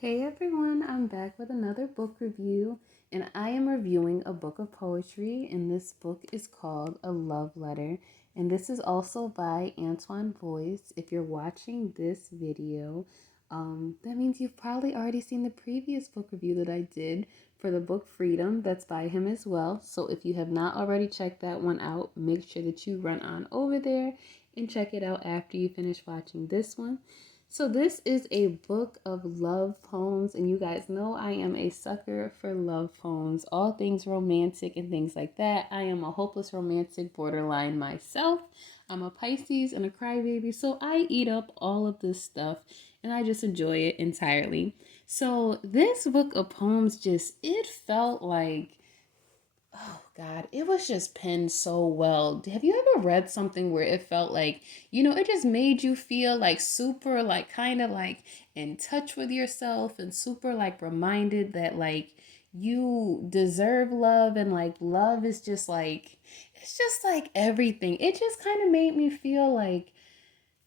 Hey everyone, I'm back with another book review, and I am reviewing a book of poetry, and this book is called A Love Letter, and this is also by Antoine Boyce. If you're watching this video, that means you've probably already seen the previous book review that I did for the book Freedom. That's by him as well. So if you have not already checked that one out, make sure that you run on over there and check it out after you finish watching this one. So this is a book of love poems, and you guys know I am a sucker for love poems, all things romantic and things like that. I am a hopeless romantic borderline myself. I'm a Pisces and a crybaby, so I eat up all of this stuff and I just enjoy it entirely. So this book of poems it felt like, oh God, it was just penned so well. Have you ever read something where it felt like, it just made you feel like super, like kind of like in touch with yourself and super like reminded that like you deserve love and like love is just like, it's just like everything. It just kind of made me feel like,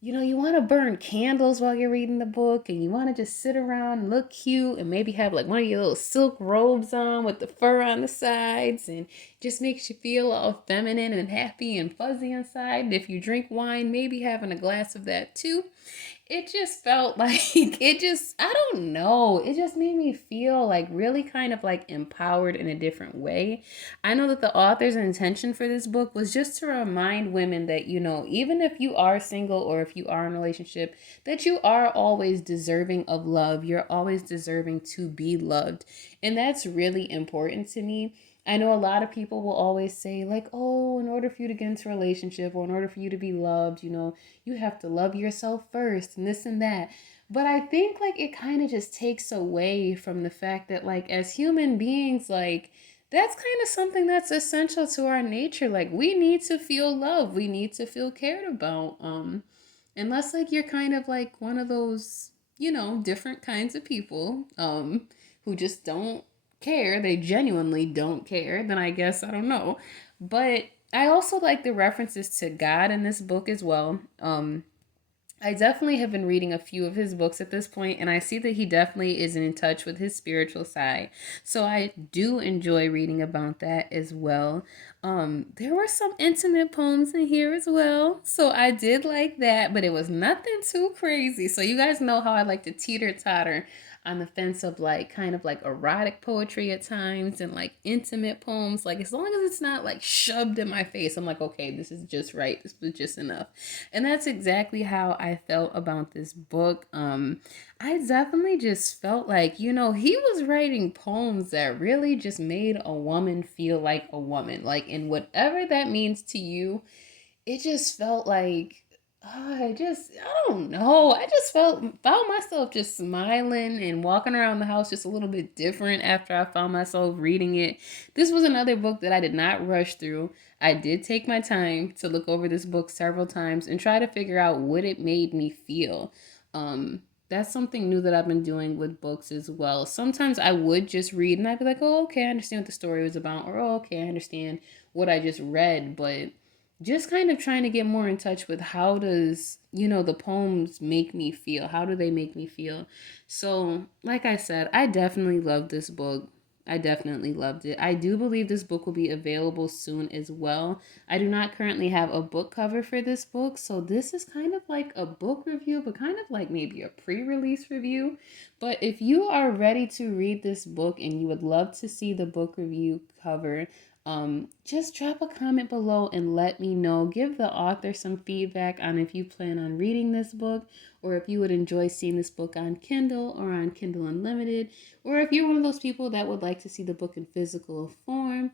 you want to burn candles while you're reading the book and you want to just sit around and look cute and maybe have like one of your little silk robes on with the fur on the sides and just makes you feel all feminine and happy and fuzzy inside. And if you drink wine, maybe having a glass of that too. It just felt like I don't know, it just made me feel like really kind of like empowered in a different way. I know that the author's intention for this book was just to remind women that, even if you are single or if you are in a relationship, that you are always deserving of love. You're always deserving to be loved. And that's really important to me. I know a lot of people will always say, like, oh, in order for you to get into a relationship or in order for you to be loved, you have to love yourself first and this and that. But I think like it kind of just takes away from the fact that, like, as human beings, like, that's kind of something that's essential to our nature. Like, we need to feel love, we need to feel cared about. Unless like you're kind of like one of those, different kinds of people who just don't care, they genuinely don't care, then I guess I don't know. But I also like the references to God in this book as well. I definitely have been reading a few of his books at this point, and I see that he definitely is in touch with his spiritual side. So I do enjoy reading about that as well. There were some intimate poems in here as well, so I did like that, but it was nothing too crazy. So you guys know how I like to teeter totter on the fence of like kind of like erotic poetry at times and like intimate poems. Like as long as it's not like shoved in my face, I'm like, okay, this is just right. This was just enough. And that's exactly how I felt about this book. I definitely just felt like, he was writing poems that really just made a woman feel like a woman. Like in whatever that means to you, it just felt like I don't know. I just found myself just smiling and walking around the house just a little bit different after I found myself reading it. This was another book that I did not rush through. I did take my time to look over this book several times and try to figure out what it made me feel. That's something new that I've been doing with books as well. Sometimes I would just read and I'd be like, oh, okay, I understand what the story was about, or oh, okay, I understand what I just read, but just kind of trying to get more in touch with how does the poems make me feel, how do they make me feel. So like I said, I definitely loved this book. I definitely loved it. I do believe this book will be available soon as well. I do not currently have a book cover for this book, so this is kind of like a book review, but kind of like maybe a pre-release review. But if you are ready to read this book and you would love to see the book review cover, just drop a comment below and let me know. Give the author some feedback on if you plan on reading this book, or if you would enjoy seeing this book on Kindle or on Kindle Unlimited, or if you're one of those people that would like to see the book in physical form.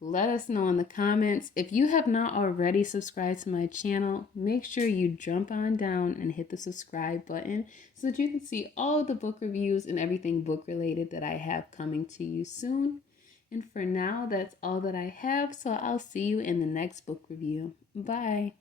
Let us know in the comments. If you have not already subscribed to my channel, make sure you jump on down and hit the subscribe button so that you can see all the book reviews and everything book related that I have coming to you soon. And for now, that's all that I have, so I'll see you in the next book review. Bye.